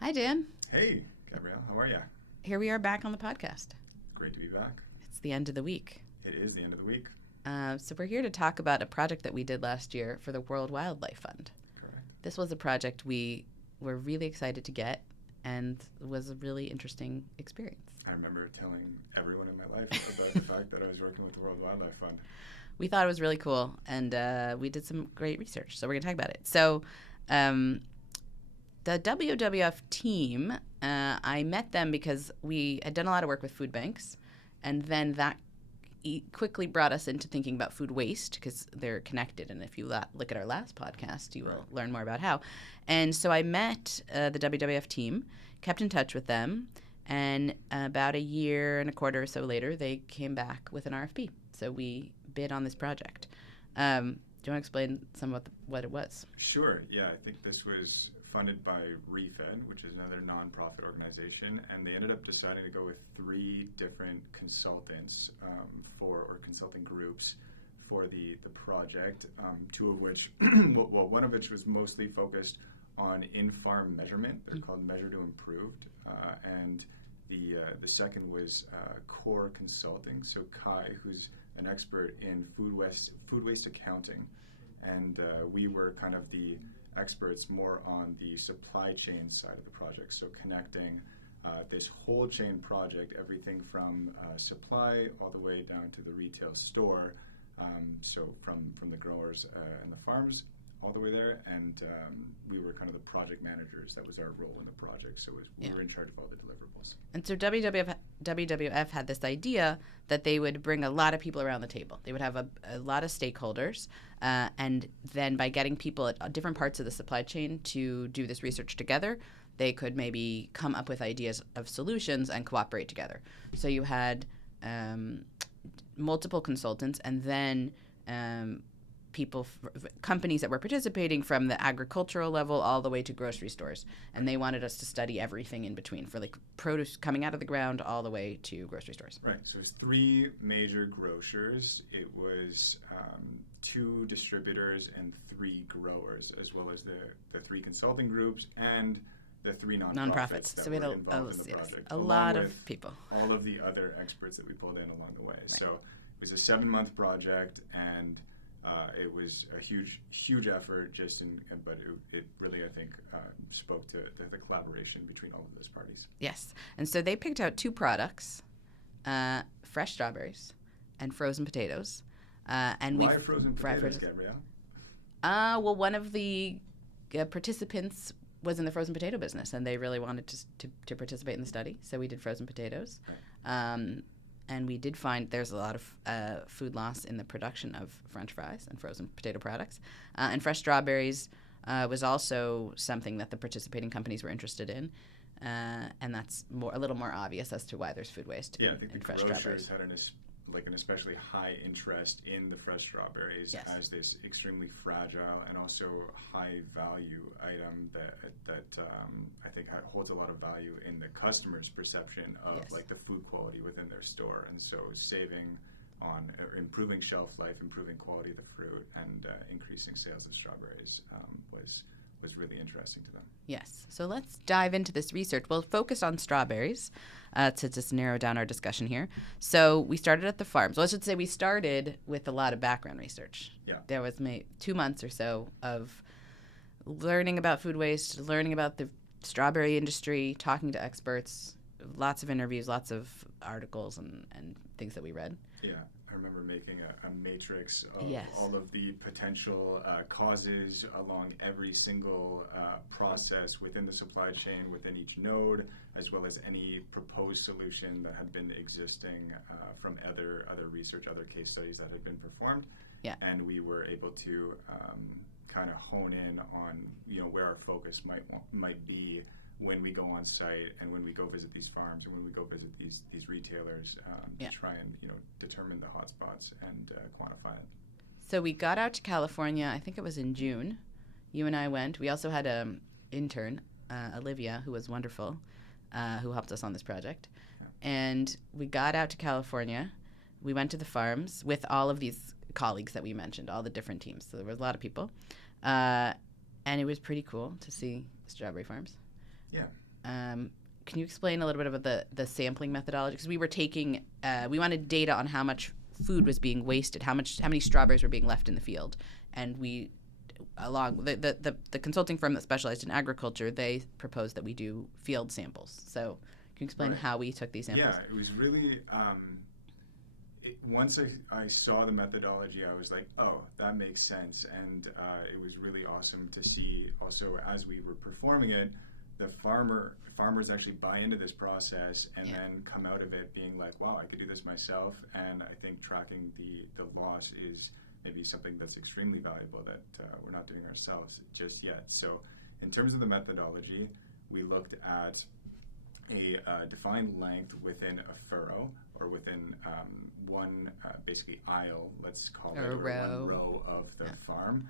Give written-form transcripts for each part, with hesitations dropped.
Hi, Dan. Hey, Gabrielle, how are you? Here we are back on the podcast. Great to be back. It's the end of the week. It is the end of the week. So, we're here to talk about a project that we did last year for the World Wildlife Fund. Correct. This was a project we were really excited to get and was a really interesting experience. I remember telling everyone in my life about the fact that I was working with the World Wildlife Fund. We thought it was really cool, and we did some great research. So, we're going to talk about it. So, um, the WWF team, I met them because we had done a lot of work with food banks, and then that quickly brought us into thinking about food waste because they're connected. And if you look at our last podcast, you will learn more about how. And so I met the WWF team, kept in touch with them, and about a year and a quarter or so later, they came back with an RFP. So we bid on this project. Do you want to explain some of what it was? Sure, yeah, I think this was funded by ReFed, which is another nonprofit organization, and they ended up deciding to go with three different consultants or consulting groups for the project, two of which, well, one of which was mostly focused on in-farm measurement. They're called Measure to Improved, and the second was Core Consulting, so Kai, who's an expert in food waste accounting, and we were kind of the experts more on the supply chain side of the project, so connecting this whole chain project, everything from supply all the way down to the retail store, so from the growers and the farms all the way there, and we were kind of the project managers. That was our role in the project, so we were in charge of all the deliverables. And so WWF had this idea that they would bring a lot of people around the table. They would have a lot of stakeholders, and then by getting people at different parts of the supply chain to do this research together, they could maybe come up with ideas of solutions and cooperate together. So you had multiple consultants, and then companies that were participating from the agricultural level all the way to grocery stores. And they wanted us to study everything in between, for like produce coming out of the ground all the way to grocery stores. Right. So it's three major grocers. It was two distributors and three growers, as well as the three consulting groups and the three nonprofits that So we were had involved in the project. a lot of people. All of the other experts that we pulled in along the way. Right. So it was a 7-month project, and it was a huge effort. But it really, I think, spoke to the collaboration between all of those parties. Yes, and so they picked out two products: fresh strawberries and frozen potatoes. And why frozen potatoes, Gabrielle? Well, one of the participants was in the frozen potato business, and they really wanted to participate in the study, so we did frozen potatoes. Right. And we did find there's a lot of food loss in the production of French fries and frozen potato products. And fresh strawberries was also something that the participating companies were interested in. And that's a little more obvious as to why there's food waste I think in the fresh grocers strawberries. had an especially high interest in the fresh strawberries. Yes. As this extremely fragile and also high value item that I think holds a lot of value in the customer's perception of Yes. like the food quality within their store. And so saving on improving shelf life, improving quality of the fruit, and increasing sales of strawberries was really interesting to them. Yes. So let's dive into this research. We'll focus on strawberries to just narrow down our discussion here. So we started at the farms. Well, I should say we started with a lot of background research. Yeah. There was 2 months or so of learning about food waste, learning about the strawberry industry, talking to experts, lots of interviews, lots of articles and things that we read. Yeah. I remember making a matrix of Yes. all of the potential causes along every single process within the supply chain, within each node, as well as any proposed solution that had been existing from other research, other case studies that had been performed. Yeah. And we were able to kind of hone in on where our focus might be when we go on site and when we go visit these farms and when we go visit these retailers to try and determine the hotspots and quantify it. So we got out to California, I think it was in June. You and I went. We also had an intern, Olivia, who was wonderful, who helped us on this project. Yeah. And we got out to California. We went to the farms with all of these colleagues that we mentioned, all the different teams. So there was a lot of people. And it was pretty cool to see strawberry farms. Yeah, Can you explain a little bit about the sampling methodology? Because we were taking, we wanted data on how much food was being wasted, how many strawberries were being left in the field, and we, along the consulting firm that specialized in agriculture, they proposed that we do field samples. So can you explain how we took these samples? Yeah, it was really. Once I saw the methodology, I was like, oh, that makes sense, and it was really awesome to see. Also, as we were performing it, the farmers actually buy into this process and then come out of it being like, wow, I could do this myself. And I think tracking the loss is maybe something that's extremely valuable that we're not doing ourselves just yet. So in terms of the methodology, we looked at a defined length within a furrow or within one basically aisle, let's call it, or one row of the farm.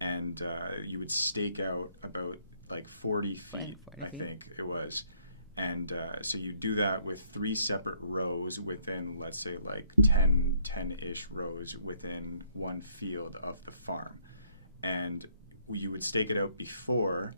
And you would stake out about like 40 feet, I think it was. And so you do that with 3 separate rows within, let's say, like 10-ish rows within one field of the farm. And you would stake it out before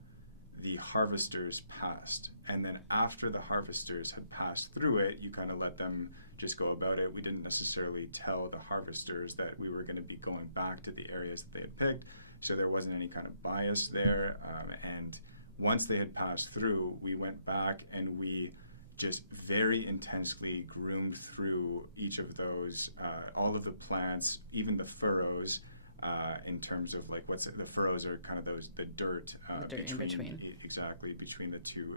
the harvesters passed. And then after the harvesters had passed through it, you kind of let them just go about it. We didn't necessarily tell the harvesters that we were going to be going back to the areas that they had picked. So there wasn't any kind of bias there. And once they had passed through, we went back and we just very intensely groomed through each of those, all of the plants, even the furrows, in terms of like the furrows are kind of the dirt, in between. Exactly, between the 2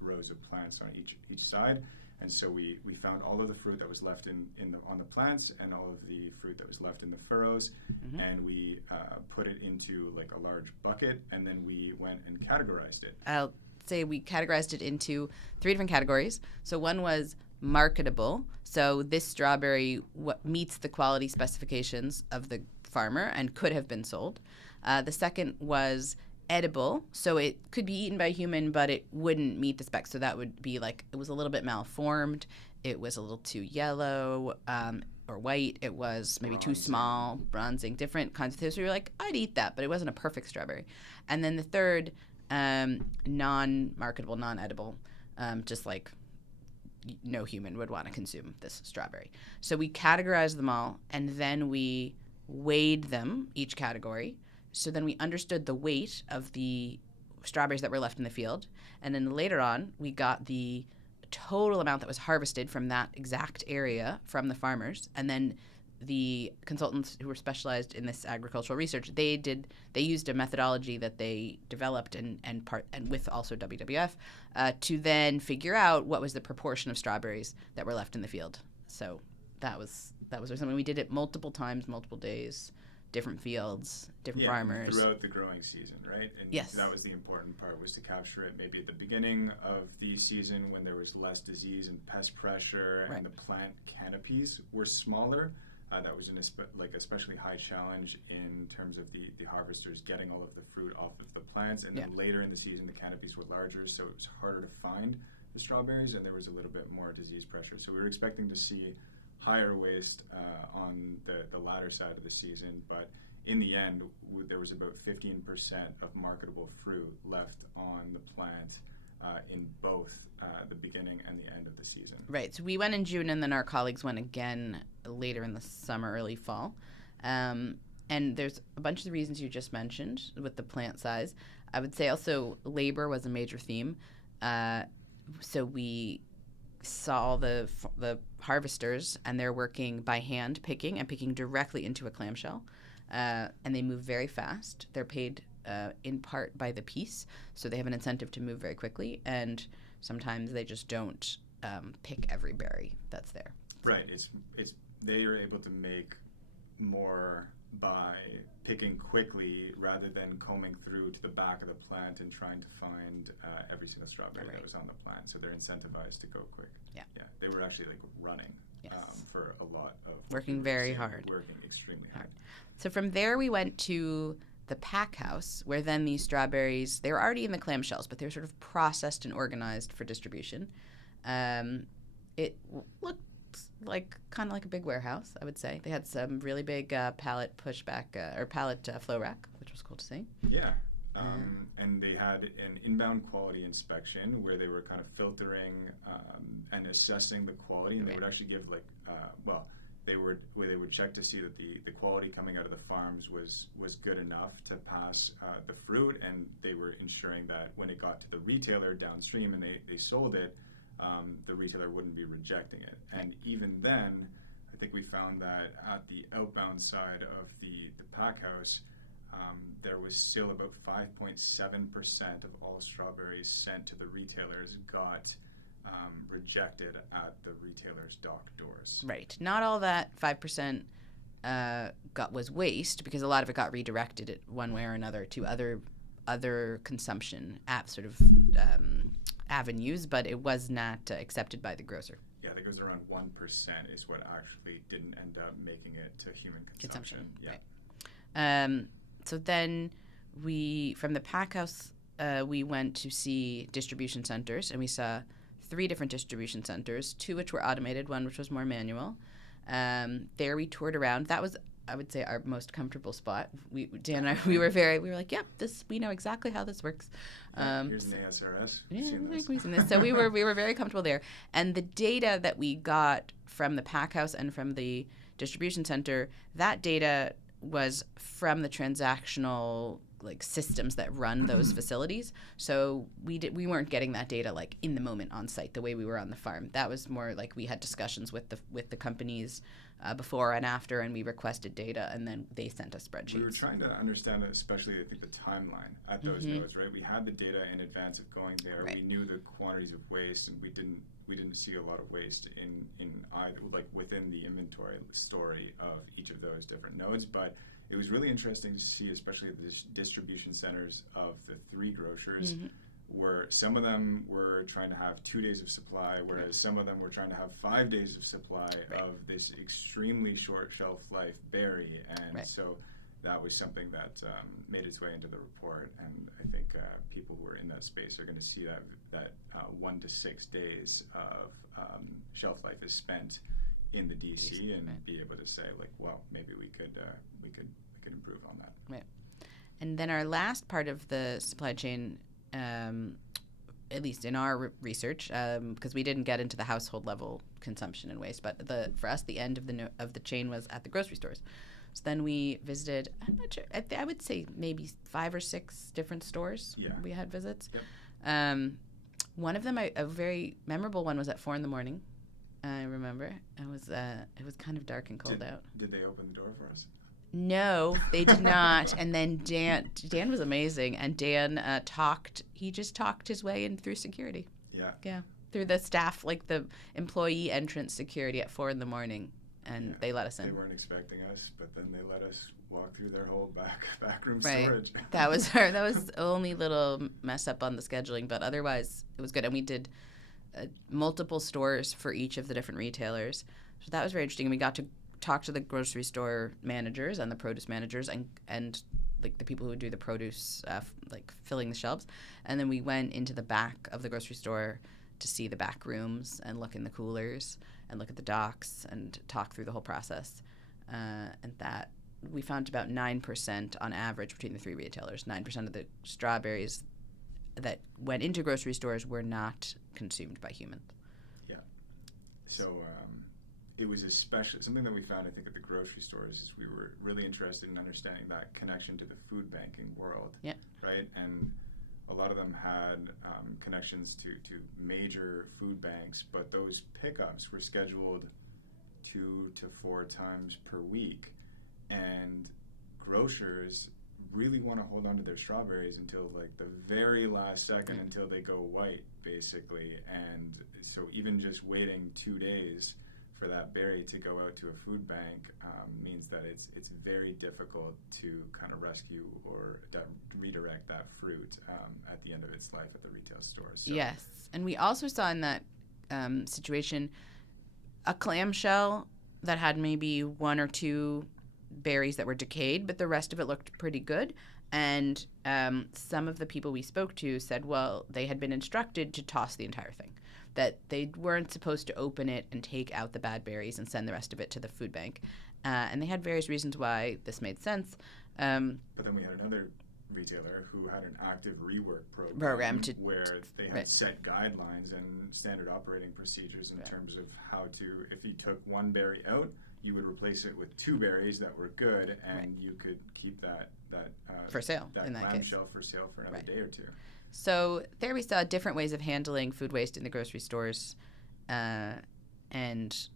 rows of plants on each side. And so we found all of the fruit that was left on the plants and all of the fruit that was left in the furrows, and we put it into like a large bucket, and then we went and categorized it. I'll say we categorized it into 3 different categories. So one was marketable. So this strawberry meets the quality specifications of the farmer and could have been sold. The second was edible, so it could be eaten by a human, but it wouldn't meet the specs. So that would be like, it was a little bit malformed, it was a little too yellow or white, it was maybe too small, bronzing, different kinds of things. So you're like, I'd eat that, but it wasn't a perfect strawberry. And then the third, non-marketable, non-edible, just like no human would want to consume this strawberry. So we categorized them all, and then we weighed them, each category. So then we understood the weight of the strawberries that were left in the field. And then later on, we got the total amount that was harvested from that exact area from the farmers. And then the consultants who were specialized in this agricultural research, they used a methodology that they developed and with also WWF to then figure out what was the proportion of strawberries that were left in the field. So that was something. We did it multiple times, multiple days, different fields, different farmers. Throughout the growing season, right? And that was the important part, was to capture it maybe at the beginning of the season when there was less disease and pest pressure, and the plant canopies were smaller. That was an especially high challenge in terms of the harvesters getting all of the fruit off of the plants. And then later in the season, the canopies were larger, so it was harder to find the strawberries, and there was a little bit more disease pressure. So we were expecting to see higher waste on the latter side of the season, but in the end, there was about 15% of marketable fruit left on the plant in both the beginning and the end of the season. Right. So we went in June, and then our colleagues went again later in the summer, early fall. And there's a bunch of the reasons you just mentioned with the plant size. I would say also labor was a major theme. So we saw the harvesters, and they're working by hand, picking directly into a clamshell. And they move very fast. They're paid in part by the piece, so they have an incentive to move very quickly, and sometimes they just don't pick every berry that's there. Right. It's they are able to make more by picking quickly rather than combing through to the back of the plant and trying to find every single strawberry that was on the plant. So they're incentivized to go quick. Yeah. They were actually like running for a lot of working very hard. Working extremely hard. So from there we went to the pack house, where then these strawberries, they were already in the clamshells, but they were sort of processed and organized for distribution. It looked kind of like a big warehouse, I would say. They had some really big pallet pushback or pallet flow rack, which was cool to see. Yeah. And they had an inbound quality inspection where they were kind of filtering and assessing the quality, and they would actually give they would check to see that the quality coming out of the farms was good enough to pass the fruit, and they were ensuring that when it got to the retailer downstream and they sold it, the retailer wouldn't be rejecting it. And even then, I think we found that at the outbound side of the pack house, there was still about 5.7% of all strawberries sent to the retailers got rejected at the retailer's dock doors. Right. Not all that 5% was waste, because a lot of it got redirected it one way or another to other consumption avenues, but it was not accepted by the grocer. Yeah, I think it was around 1% is what actually didn't end up making it to human consumption. Yeah. Right. So then from the pack house, we went to see distribution centers, and we saw 3 different distribution centers, 2 which were automated, 1 which was more manual. There we toured around. That was, I would say, our most comfortable spot. Dan and I, we were like, yep, we know exactly how this works. Here's an ASRS. We've seen this. So we were very comfortable there. And the data that we got from the pack house and from the distribution center, that data was from the transactional systems that run those facilities. So we weren't getting that data in the moment on site the way we were on the farm. That was more like we had discussions with the companies before and after, and we requested data, and then they sent us spreadsheets. We were trying to understand, especially I think the timeline at those nodes, right? We had the data in advance of going there. Right. We knew the quantities of waste, and we didn't see a lot of waste in either within the inventory story of each of those different nodes. But it was really interesting to see, especially at the distribution centers of the 3 grocers, where some of them were trying to have 2 days of supply, whereas some of them were trying to have 5 days of supply of this extremely short shelf life berry. And so that was something that made its way into the report. And I think people who are in that space are going to see that 1 to 6 days of shelf life is spent in the DC, and be able to say well, maybe we could improve on that. Right. And then our last part of the supply chain, at least in our research, because we didn't get into the household level consumption and waste, but for us the end of the chain was at the grocery stores. So then we visited, I'm not sure, I would say maybe 5 or 6 different stores. Yeah. We had visits. Yep. One of them, a very memorable one, was at 4 a.m. I remember. It was kind of dark and cold out. Did they open the door for us? No, they did not. And then Dan was amazing, and Dan he just talked his way in through security. Yeah. Yeah. Through the staff, the employee entrance security at 4 a.m, and they let us in. They weren't expecting us, but then they let us walk through their whole backroom storage. That was the only little mess up on the scheduling, but otherwise it was good. And we did multiple stores for each of the different retailers. So that was very interesting. And we got to talk to the grocery store managers and the produce managers and the people who do the produce, filling the shelves. And then we went into the back of the grocery store to see the back rooms and look in the coolers and look at the docks and talk through the whole process. And that we found about 9% on average between the 3 retailers. 9% of the strawberries that went into grocery stores were not consumed by humans. Yeah. So it was especially something that we found, I think, at the grocery stores is we were really interested in understanding that connection to the food banking world. Yeah. Right? And a lot of them had connections to major food banks, but those pickups were scheduled 2 to 4 times per week. And grocers really want to hold on to their strawberries until the very last second, until they go white, basically. And so even just waiting 2 days for that berry to go out to a food bank means that it's very difficult to kind of rescue or redirect that fruit at the end of its life at the retail stores. So. Yes, and we also saw in that situation a clamshell that had maybe 1 or 2 berries that were decayed, but the rest of it looked pretty good. And some of the people we spoke to said, well, they had been instructed to toss the entire thing, that they weren't supposed to open it and take out the bad berries and send the rest of it to the food bank. And they had various reasons why this made sense. But then we had another retailer who had an active rework Program to where they had right. set guidelines and standard operating procedures in Right. terms of how to, if you took one berry out, you would replace it with two berries that were good, and Right. you could keep that For sale, that in that case. clamshell for sale for another Right. day or two. So there we saw different ways of handling food waste in the grocery stores, and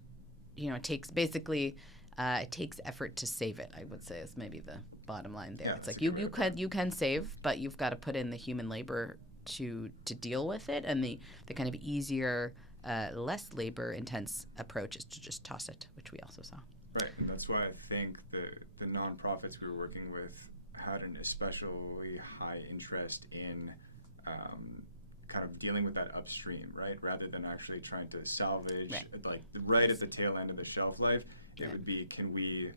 it takes basically it takes effort to save it. I would say is maybe the bottom line there. Yeah, It's that's like a good way you can save, but you've got to put in the human labor to deal with it, and the kind of easier, less labor intense approach is to just toss it, which we also saw. Right, and that's why I think the nonprofits we were working with had an especially high interest in kind of dealing with that upstream, right? Rather than actually trying to salvage, Right. like right at the tail end of the shelf life, it Right. would be, can we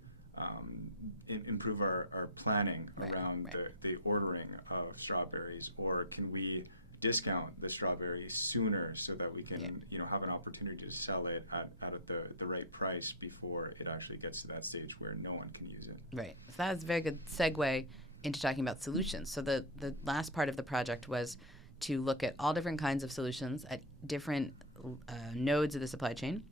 improve our planning Right, around right. the ordering of strawberries, or can we discount the strawberries sooner so that we can have an opportunity to sell it at the right price before it actually gets to that stage where no one can use it. Right. So that is a very good segue into talking about solutions. So the last part of the project was to look at all different kinds of solutions at different nodes of the supply chain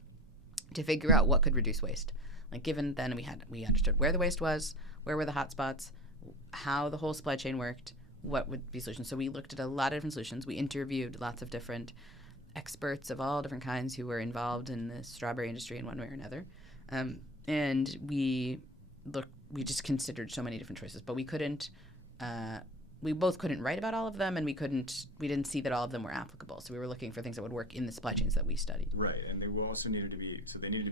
to figure out what could reduce waste. Like given then we understood where the waste was, where were the hot spots, how the whole supply chain worked, what would be solutions. So we looked at a lot of different solutions. We interviewed lots of different experts of all different kinds who were involved in the strawberry industry in one way or another. And we just considered so many different choices, but we both couldn't write about all of them, and we didn't see that all of them were applicable. So we were looking for things that would work in the supply chains that we studied. Right, and they also needed to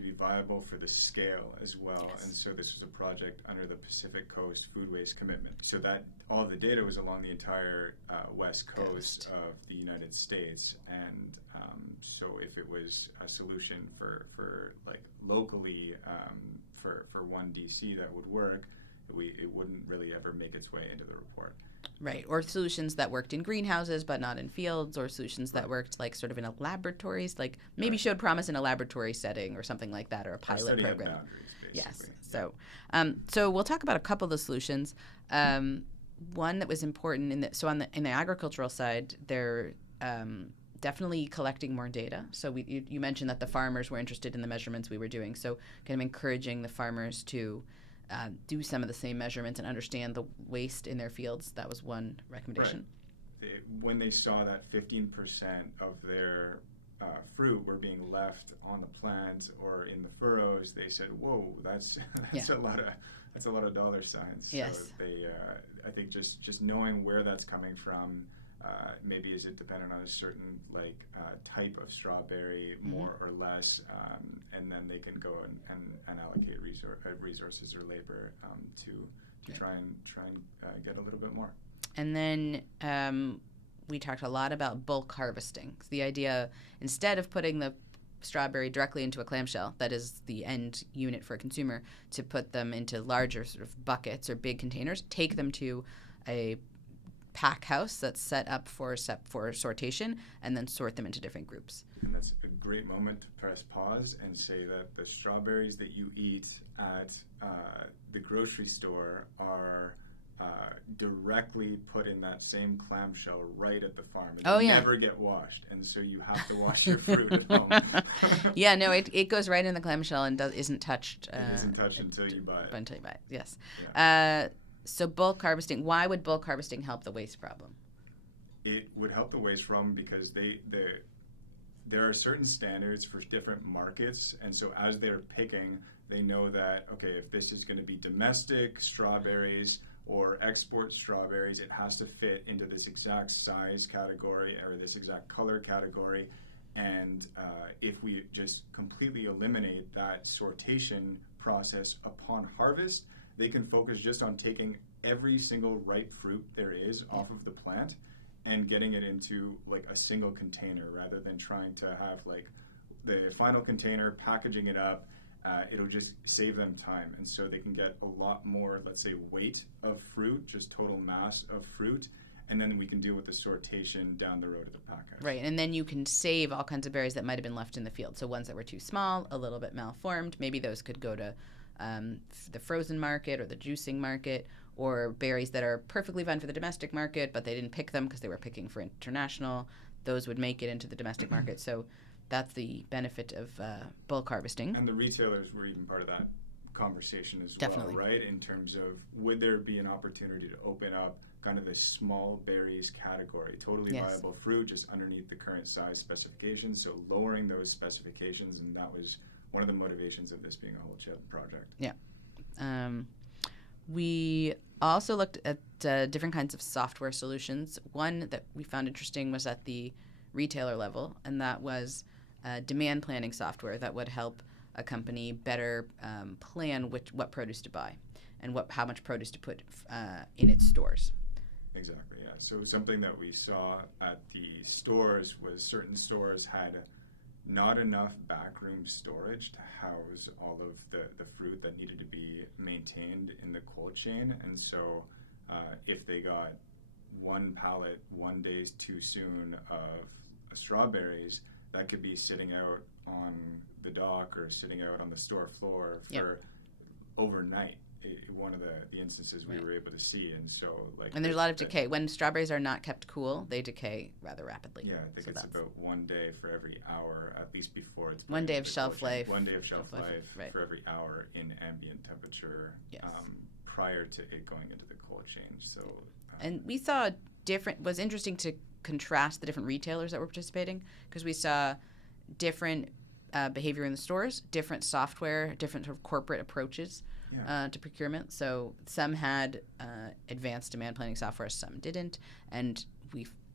be viable for the scale as well. Yes. And so this was a project under the Pacific Coast Food Waste Commitment. So that all of the data was along the entire west coast of the United States, and so if it was a solution for like locally for one DC that would work, it wouldn't really ever make its way into the report. Right, or solutions that worked in greenhouses but not in fields, or solutions that worked like sort of in a laboratories, like maybe showed promise in a laboratory setting or something like that, or a pilot program. Boundaries, basically. Yes. So we'll talk about a couple of the solutions. One that was important in the agricultural side, they're definitely collecting more data. So you mentioned that the farmers were interested in the measurements we were doing. So kind of encouraging the farmers to do some of the same measurements and understand the waste in their fields. That was one recommendation. Right. When they saw that 15% of their fruit were being left on the plant or in the furrows, they said, "Whoa, that's a lot of dollar signs." Yes. So they, I think, just knowing where that's coming from. Maybe is it dependent on a certain type of strawberry, more or less, and then they can go and allocate resources or labor to try and get a little bit more. And then we talked a lot about bulk harvesting. So the idea, instead of putting the strawberry directly into a clamshell, that is the end unit for a consumer, to put them into larger sort of buckets or big containers, take them to a pack house that's set up for sortation, and then sort them into different groups. And that's a great moment to press pause and say that the strawberries that you eat at the grocery store are directly put in that same clamshell right at the farm. And they never get washed, and so you have to wash your fruit at home. Yeah, no, it goes right in the clamshell and isn't touched. It isn't touched until you buy it. Until you buy it, yes. Yeah. So bulk harvesting, why would bulk harvesting help the waste problem? It would help the waste problem because there are certain standards for different markets, and so as they're picking, they know that, okay, if this is going to be domestic strawberries or export strawberries, it has to fit into this exact size category or this exact color category. And if we just completely eliminate that sortation process upon harvest, they can focus just on taking every single ripe fruit there is off of the plant and getting it into like a single container rather than trying to have like the final container, packaging it up. It'll just save them time, and so they can get a lot more, let's say, weight of fruit, just total mass of fruit, and then we can deal with the sortation down the road at the pack house. Right, and then you can save all kinds of berries that might have been left in the field. So ones that were too small, a little bit malformed, maybe those could go to the frozen market or the juicing market, or berries that are perfectly fine for the domestic market, but they didn't pick them because they were picking for international. Those would make it into the domestic market. So that's the benefit of bulk harvesting. And the retailers were even part of that conversation as Definitely. well, right? In terms of, would there be an opportunity to open up kind of this small berries category, totally Yes. viable fruit, just underneath the current size specifications, so lowering those specifications, and that was one of the motivations of this being a whole chip project. Yeah. We also looked at different kinds of software solutions. One that we found interesting was at the retailer level, and that was demand planning software that would help a company better plan what produce to buy and how much produce to put in its stores. Exactly, yeah. So something that we saw at the stores was certain stores had not enough backroom storage to house all of the fruit that needed to be maintained in the cold chain. And so if they got one pallet 1 day too soon of strawberries, that could be sitting out on the dock or sitting out on the store floor for overnight. One of the instances we were able to see, and so and there's a lot of decay when strawberries are not kept cool. They decay rather rapidly. Yeah, I think it's about 1 day for every hour, at least before it's 1 day of shelf life. 1 day of shelf life for every hour in ambient temperature, prior to it going into the cold chain. So and we saw was interesting to contrast the different retailers that were participating, because we saw different behavior in the stores, different software, different sort of corporate approaches to procurement. So some had advanced demand planning software, some didn't, and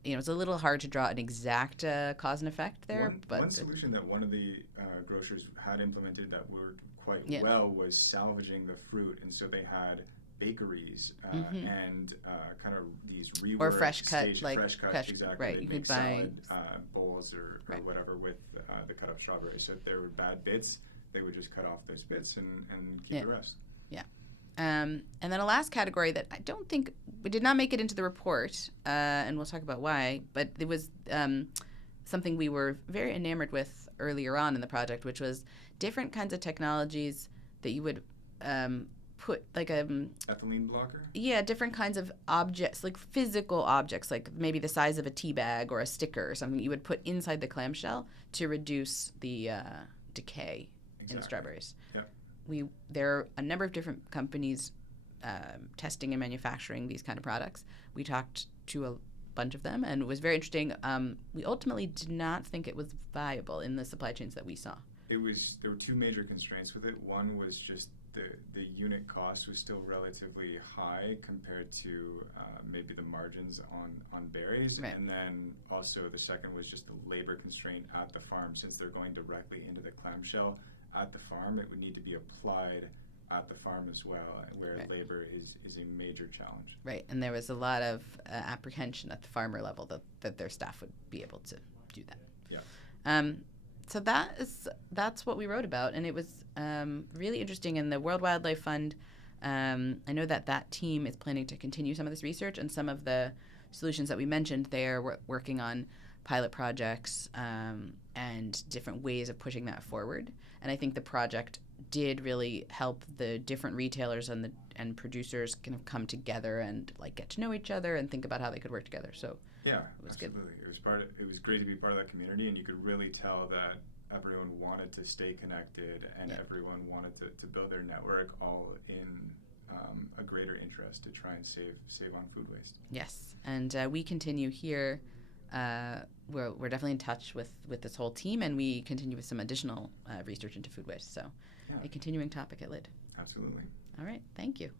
it's a little hard to draw an exact cause and effect there. One solution that one of the grocers had implemented that worked quite well was salvaging the fruit, and so they had bakeries and kind of these reworked or fresh cut, exactly. Right, you could buy bowls or whatever with the cut up strawberries. So if there were bad bits, they would just cut off those bits and keep the rest. Yeah. And then a last category that I don't think we did not make it into the report, and we'll talk about why, but it was something we were very enamored with earlier on in the project, which was different kinds of technologies that you would put like a ethylene blocker. Yeah, different kinds of objects, like physical objects, like maybe the size of a tea bag or a sticker or something you would put inside the clamshell to reduce the decay in strawberries. Yeah. There are a number of different companies testing and manufacturing these kind of products. We talked to a bunch of them, and it was very interesting. We ultimately did not think it was viable in the supply chains that we saw. There were two major constraints with it. One was just the unit cost was still relatively high compared to maybe the margins on berries. Right. And then also the second was just the labor constraint at the farm. Since they're going directly into the clamshell at the farm, it would need to be applied at the farm as well, where labor is a major challenge. Right, and there was a lot of apprehension at the farmer level that their staff would be able to do that. Yeah. So that's what we wrote about, and it was really interesting. In the World Wildlife Fund, I know that team is planning to continue some of this research, and some of the solutions that we mentioned there, we're working on pilot projects and different ways of pushing that forward. And I think the project did really help the different retailers and producers kind of come together and like get to know each other and think about how they could work together. So yeah, it was absolutely. Good. It was great to be part of that community, and you could really tell that everyone wanted to stay connected and everyone wanted to build their network, all in a greater interest to try and save on food waste. Yes, and we continue here. We're definitely in touch with this whole team, and we continue with some additional research into food waste. So a continuing topic at LID. Absolutely. All right. Thank you.